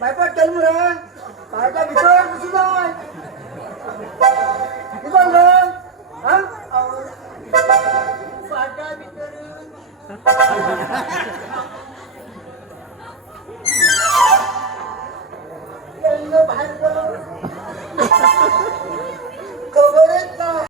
बायपाट चल मुरा काय भितर कशी जाय किती ग हा फाटा भितर